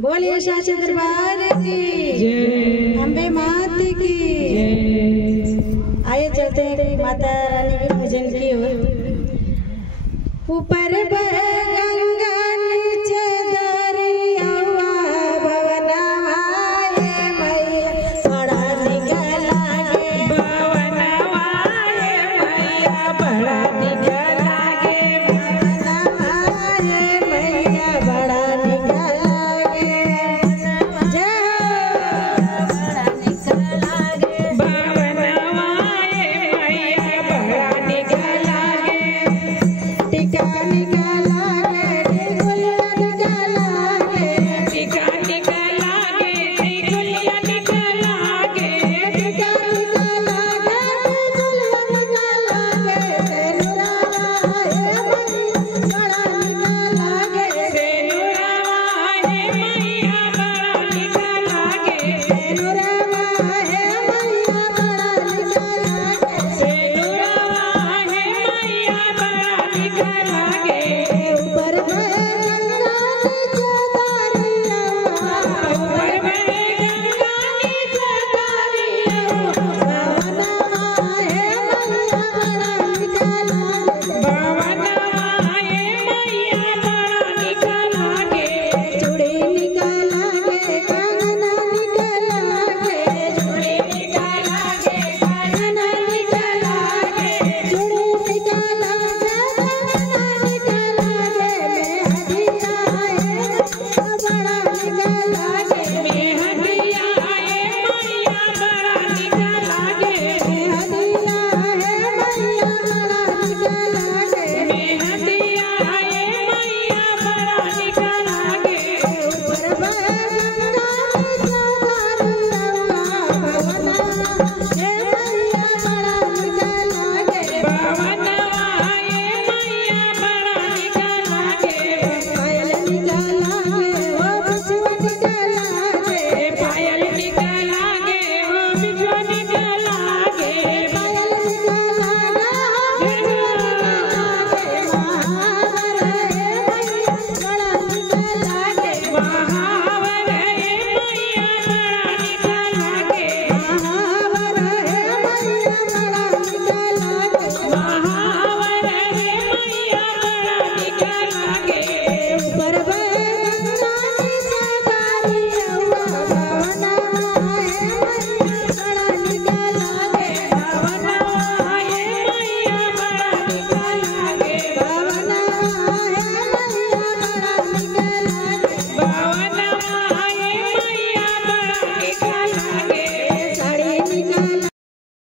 बोलिए साचे दरबार की जय, अम्बे मात की जय। आइए चलते हैं माता रानी के भजन की ओर। ऊपर बहे गंगा नीचे दरिया भवनवा ये मैया बड़ा निक लागे, भवनवा ये मैया बड़ा निक लागे, भवनवा ये मैया बड़ा निक लागे। Bye.